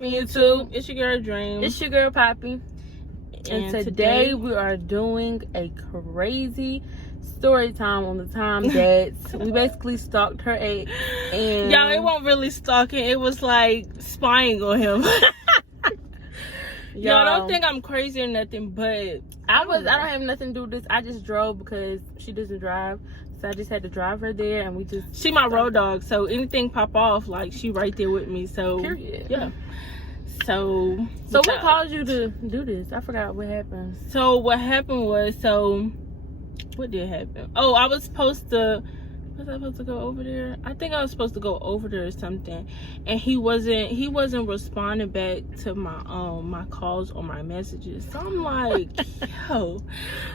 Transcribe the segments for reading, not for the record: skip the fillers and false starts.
poppin' YouTube? It's your girl Dream. It's your girl Poppy. And today we are doing a crazy story time on the time that we basically stalked her ex. And y'all, it wasn't really stalking. It was like spying on him. Y'all don't think I'm crazy or nothing, but I don't have nothing to do with this. I just drove because she doesn't drive. So I just had to drive her there, and we just... She my road dog, so anything pop off, like, she right there with me, so... Period. Yeah. So what caused you to do this? I forgot what happened. So what happened was, what did happen? Oh, I was supposed to... Was I supposed to go over there? I think I was supposed to go over there or something, and he wasn't responding back to my calls or my messages. So I'm like, yo,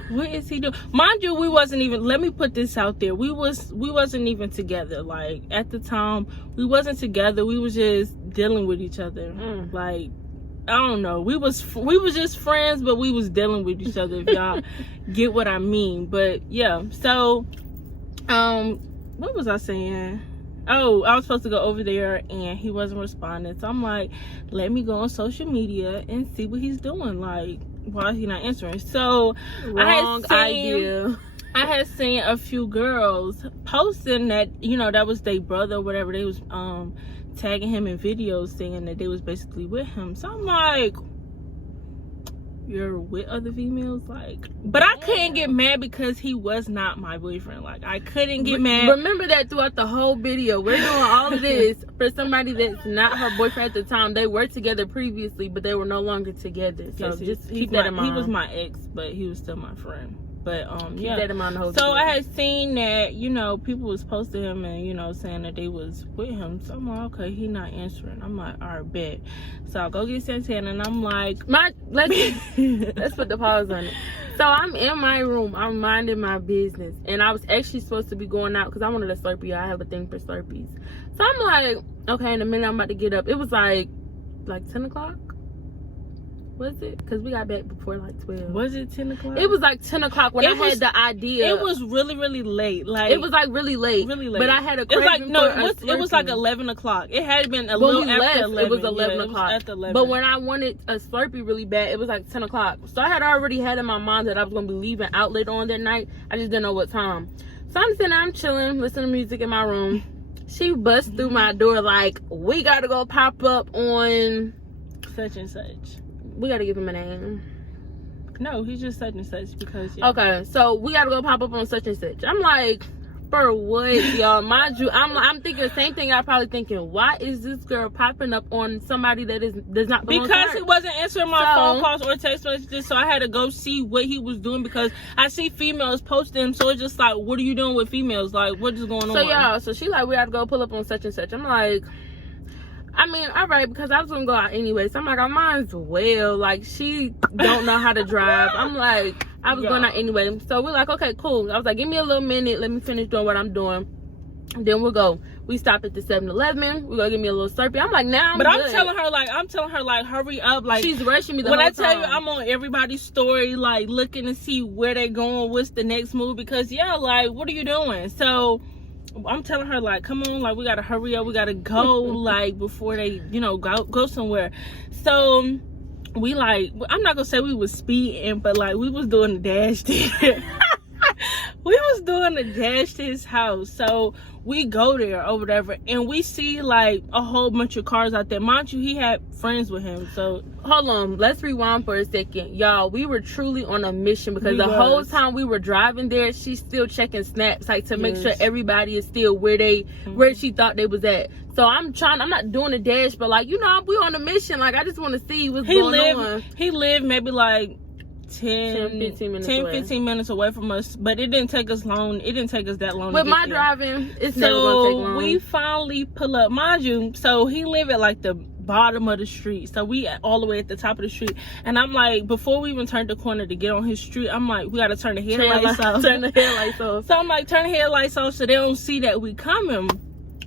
what is he doing? Mind you, we wasn't even, let me put this out there, we wasn't even together. Like, at the time, we wasn't together. We was just dealing with each other. Like, I don't know, we was just friends, but we was dealing with each other, if y'all get what I mean. But yeah, so what was I saying? Oh, I was supposed to go over there and he wasn't responding. So I'm like, let me go on social media and see what he's doing. Like, why is he not answering? So I had seen a few girls posting that, you know, that was their brother or whatever. They was tagging him in videos saying that they was basically with him. So I'm like, you're with other females? Like, but I couldn't get mad because he was not my boyfriend. Like, I couldn't get mad. Remember that throughout the whole video, we're doing all of this for somebody that's not her boyfriend at the time. They were together previously, but they were no longer together. So yes, just keep that in mind. He was my ex, but he was still my friend. But keep that in mind the whole so video. I had seen that, you know, people was posting him and, you know, saying that they was with him. So I'm like, okay, he not answering. I'm like, all right, bet. So I go get Santana and I'm like, let's put the pause on it. So I'm in my room, I'm minding my business, and I was actually supposed to be going out because I wanted a Slurpee. I have a thing for Slurpees. So I'm like, okay, in a minute I'm about to get up. It was like 10 o'clock. Was it? Because we got back before like 12. Was it 10 o'clock? It was like 10 o'clock when I had the idea. It was really, really late. Like, it was like really late. Really late. But I had a craving it was like 11 o'clock. It had been a little after 11. It was 11 o'clock. After 11. But when I wanted a Slurpee really bad, it was like 10 o'clock. So I had already had in my mind that I was going to be leaving out later on that night. I just didn't know what time. So I'm sitting there, I'm chilling, listening to music in my room. She busts through my door like, we got to go pop up on such and such. We gotta give him a name. No, he's just such and such because okay, so we gotta go pop up on such and such. I'm like, for what, y'all? Mind you, I'm thinking the same thing. I'm probably thinking, why is this girl popping up on somebody that does not belong to her? Because he wasn't answering my phone calls or text messages, so I had to go see what he was doing because I see females posting him. So it's just like, what are you doing with females? Like, what is going on? So y'all, so she like, we gotta go pull up on such and such. I'm like, I mean, all right, because I was gonna go out anyway. So I'm like, I might as well. Like, she don't know how to drive. I'm like, I was going out anyway. So we're like, okay, cool. I was like, give me a little minute. Let me finish doing what I'm doing. And then we'll go. We stopped at the 7-Eleven. We're gonna give me a little Slurpee. I'm like, now I'm telling her like, hurry up. Like, she's rushing me the whole whole time. When I tell you, I'm on everybody's story, like, looking to see where they're going, what's the next move. Because, like, what are you doing? So I'm telling her, like, come on, like, we gotta hurry up, we gotta go, like, before they, you know, go somewhere. So we, like, I'm not gonna say we was speeding, but, like, we was doing the dash there. We was doing the dash to his house. So we go there or whatever, and we see like a whole bunch of cars out there. Mind you, he had friends with him. So hold on, let's rewind for a second, y'all. We were truly on a mission because whole time we were driving there, she's still checking snaps, like, to make sure everybody is still where she thought they was at. So I'm not doing a dash, but, like, you know, we on a mission. Like, I just want to see what's going on. He lived maybe like 15 minutes away from us, but it didn't take us long. It didn't take us that long. With my driving, it's never gonna take long. We finally pull up, mind you. So he lived at like the bottom of the street, so we all the way at the top of the street. And I'm like, before we even turned the corner to get on his street, I'm like, we gotta turn the headlights off. Turn the headlights off. So I'm like, turn the headlights off so they don't see that we coming.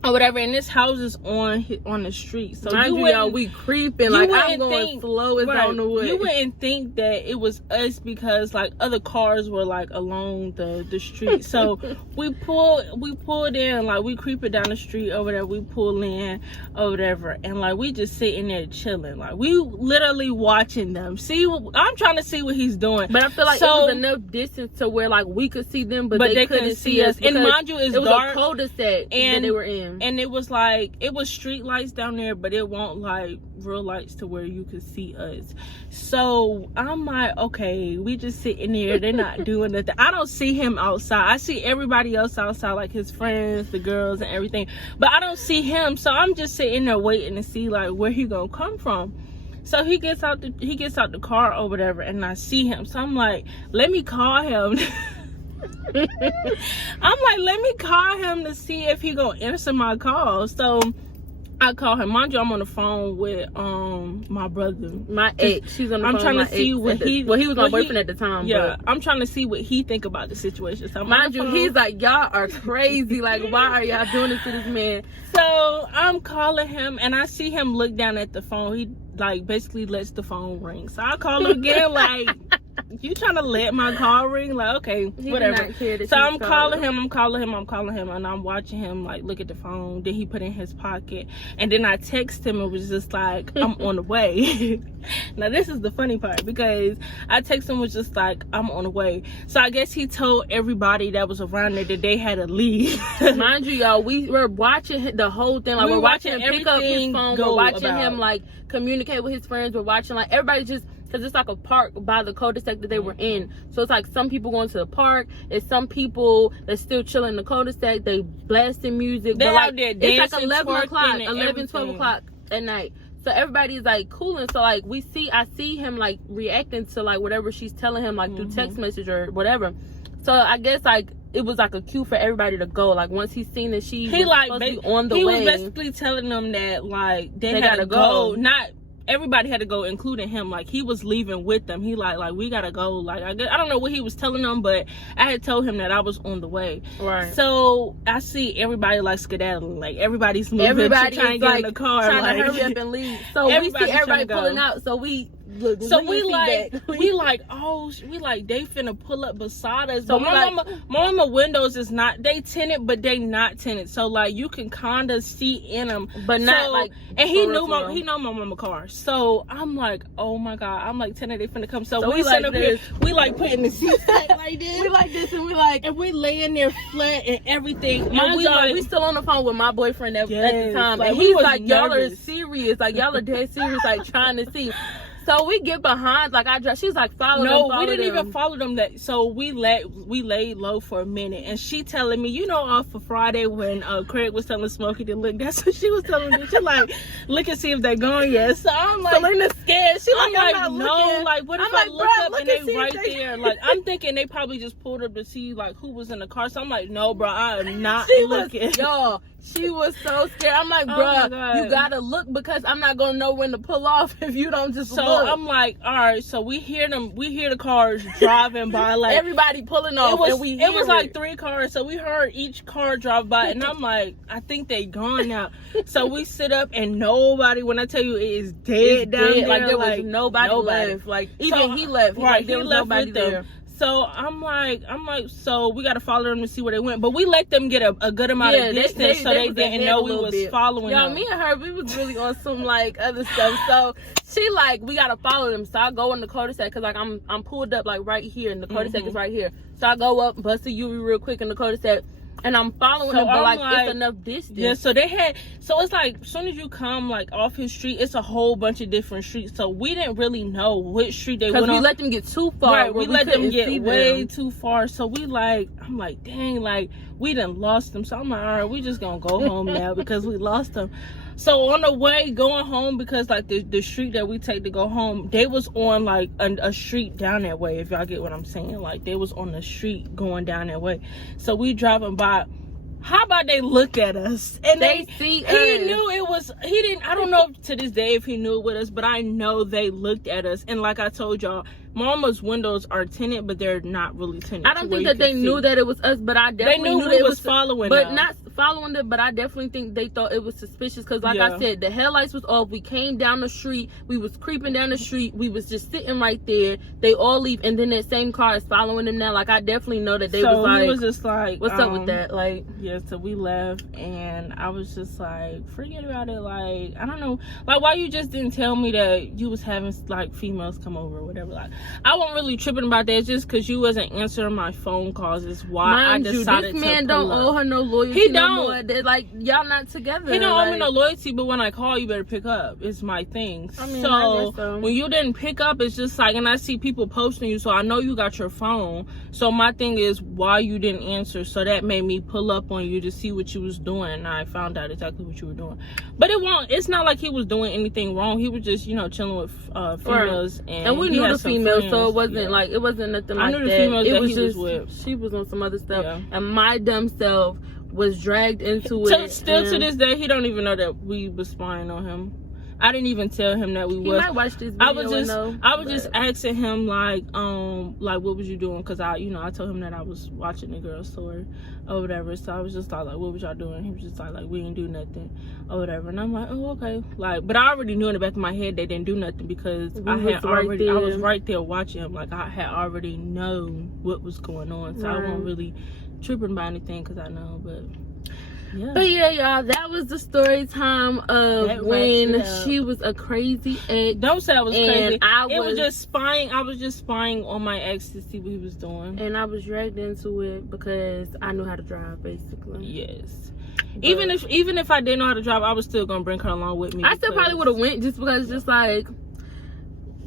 or whatever, and this house is on the street. So y'all, we creeping. Like, I'm going slow as on the way. You wouldn't think that it was us because like other cars were like along the street. So we pulled in, like we creeping down the street over there. We pull in or whatever, and like we just sitting there chilling. Like we literally watching them. See, I'm trying to see what he's doing. But I feel like it was enough distance to where like we could see them, but they couldn't see us. And mind you, it was dark. A cul-de-sac that they were in. And it was like, it was street lights down there, but it won't like real lights to where you could see us. So I'm like, okay, we just sitting there. They're not doing nothing. I don't see him outside. I see everybody else outside, like his friends, the girls and everything. But I don't see him. So I'm just sitting there waiting to see like where he gonna come from. So he gets out the car or whatever, and I see him. So I'm like, let me call him. I'm like, let me call him to see if he gonna answer my call. So I call him. Mind you, I'm on the phone with my brother, my ex. She's on the phone. I'm trying to see what he was my boyfriend at the time. Yeah, but I'm trying to see what he think about the situation. So mind you, he's like, y'all are crazy. Like, why are y'all doing this to this man? So I'm calling him, and I see him look down at the phone. He like basically lets the phone ring. So I call him again, like, you trying to let my call ring? Like, okay, whatever. So I'm calling him, and I'm watching him like look at the phone. Then he put it in his pocket, and then I text him and was just like, I'm on the way. Now this is the funny part, because I text him was just like, I'm on the way. So I guess he told everybody that was around there that they had to leave. Mind you, y'all, we were watching the whole thing. Like, we're watching him pick up his phone. We're watching him like communicate with his friends. We're watching like everybody just, because it's like a park by the cul-de-sac that they were in. So it's like some people going to the park. It's some people that's still chilling in the cul-de-sac. They blasting music. They're like, out there dancing, it's like 11 o'clock, 11, 12 o'clock at night. So everybody's like cooling. So like I see him like reacting to like whatever she's telling him, like through text message or whatever. So I guess like it was like a cue for everybody to go. Like once he seen that she was like supposed to be on the way. He was basically telling them that like they had to go. Not everybody had to go, including him. Like he was leaving with them. He like we gotta go. Like I don't know what he was telling them, but I had told him that I was on the way. Right. So I see everybody like skedaddling. Like everybody's moving, trying to get in the car, trying like, to hurry up and leave. So we see everybody pulling out. So we look. So we like they finna pull up beside us. So my mama windows is not, they tinted, but they not tinted. So like you can kind of see in them, but not like. And he know my mama car. So I'm like, oh my god, I'm like, Tina, they finna come. So we sit up here, we like putting the seats back like this. We like this, and we like, and we laying there flat and everything. And we still on the phone with my boyfriend at the time, and he's like, y'all are serious, like y'all are dead serious, like trying to see. So we get behind, like she's like, follow them. No, we didn't even follow them. So we laid low for a minute, and she telling me, you know, off of Friday when Craig was telling Smokey to look, that's what she was telling me. She like, look and see if they're going yet. So I'm like, Selena's scared. She I'm like, no, looking. Like what if I look up and they right there? Like I'm thinking they probably just pulled up to see like who was in the car. So I'm like, no, bro, I am not looking. Y'all, she was so scared. I'm like, bro, you gotta look, because I'm not gonna know when to pull off if you don't just look. I'm like, all right, so we hear the cars driving by, like everybody pulling off. It was like 3 cars, so we heard each car drive by, and I'm like, I think they gone now. So we sit up, and nobody, when I tell you it is dead down there, like there was nobody left. Like even he left. Right, there was nobody there. So I'm like, so we gotta follow them to see where they went. But we let them get a good amount of distance, so they didn't know we was following them. Me and her, we was really on some like other stuff. So she like, we gotta follow them. So I go in the cul-de-sac, cause like I'm pulled up like right here, and the cul-de-sac is right here. So I go up, bust a U real quick in the cul-de-sac. And I'm following them, but like it's enough distance. Yeah, so it's like, as soon as you come like off his street, it's a whole bunch of different streets. So we didn't really know which street they went on. Because we let them get too far. Right, we let them get way too far. So I'm like, dang, like we done lost them. So I'm like, all right, we just gonna go home now because we lost them. So on the way going home, because like the street that we take to go home, they was on like a street down that way, if y'all get what I'm saying. Like they was on the street going down that way. So we driving by. How about they looked at us and they see us? He knew it was, he didn't, I don't know to this day if he knew it with us, but I know they looked at us. And like I told y'all, mama's windows are tinted, but they're not really tinted. I don't think that they knew that it was us, but I definitely knew we was following but them. not following it, but I definitely think they thought it was suspicious because, like I said, the headlights was off. We came down the street. We was creeping down the street. We was just sitting right there. They all leave, and then that same car is following them now. Like, I definitely know that they was like, he was just like, what's up with that? Like, yeah, so we left, and I was just like, forget about it. Like, I don't know, like, why you just didn't tell me that you was having like females come over or whatever. Like, I wasn't really tripping about that. Just because you wasn't answering my phone calls is why I decided this man to don't owe her no loyalty. He no don't. more. They're like, y'all not together. He don't like, owe me no loyalty, but when I call, you better pick up. It's my thing. I mean, so when you didn't pick up, it's just like, and I see people posting you, so I know you got your phone. So my thing is why you didn't answer. So that made me pull up on you to see what you was doing, and I found out exactly what you were doing. But it's not like he was doing anything wrong. He was just, you know, chilling with females, and we knew the females, so it wasn't like, it wasn't nothing like that. I knew the females that he was with. She was on some other stuff, and my dumb self was dragged into it. Still to this day, he don't even know that we was spying on him. I didn't even tell him that we was. He might watch this video. I was just asking him like what was you doing? Cause I told him that I was watching the girl's story or whatever. So I was just like, what was y'all doing? He was just like we didn't do nothing or whatever. And I'm like, oh, okay. Like, but I already knew in the back of my head they didn't do nothing because I was right there watching him. Like, I had already known what was going on, so I wasn't really tripping by anything because I know, but. Yeah. But yeah, y'all, that was the story time of when she was a crazy ex. Don't say I was crazy. It was just spying. I was just spying on my ex to see what he was doing. And I was dragged into it because I knew how to drive, basically. Yes. But even if I didn't know how to drive, I was still gonna bring her along with me. I still probably would have went just because, just like,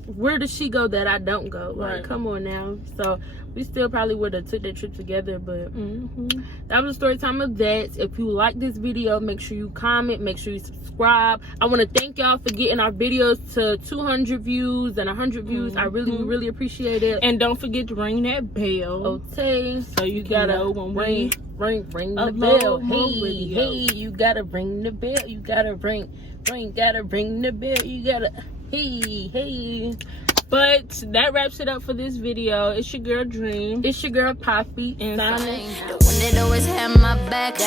where does she go that I don't go? Like, come on now. So we still probably would have took that trip together, but that was the story time of that. If you like this video, make sure you comment, make sure you subscribe. I want to thank y'all for getting our videos to 200 views and 100 views. I really appreciate it. And don't forget to ring that bell. Okay, so you gotta know when we ring the bell. Hey, you gotta ring the bell. You gotta ring the bell. You gotta hey. But that wraps it up for this video. It's your girl Dream. It's your girl Poppy. And the one that always had my back.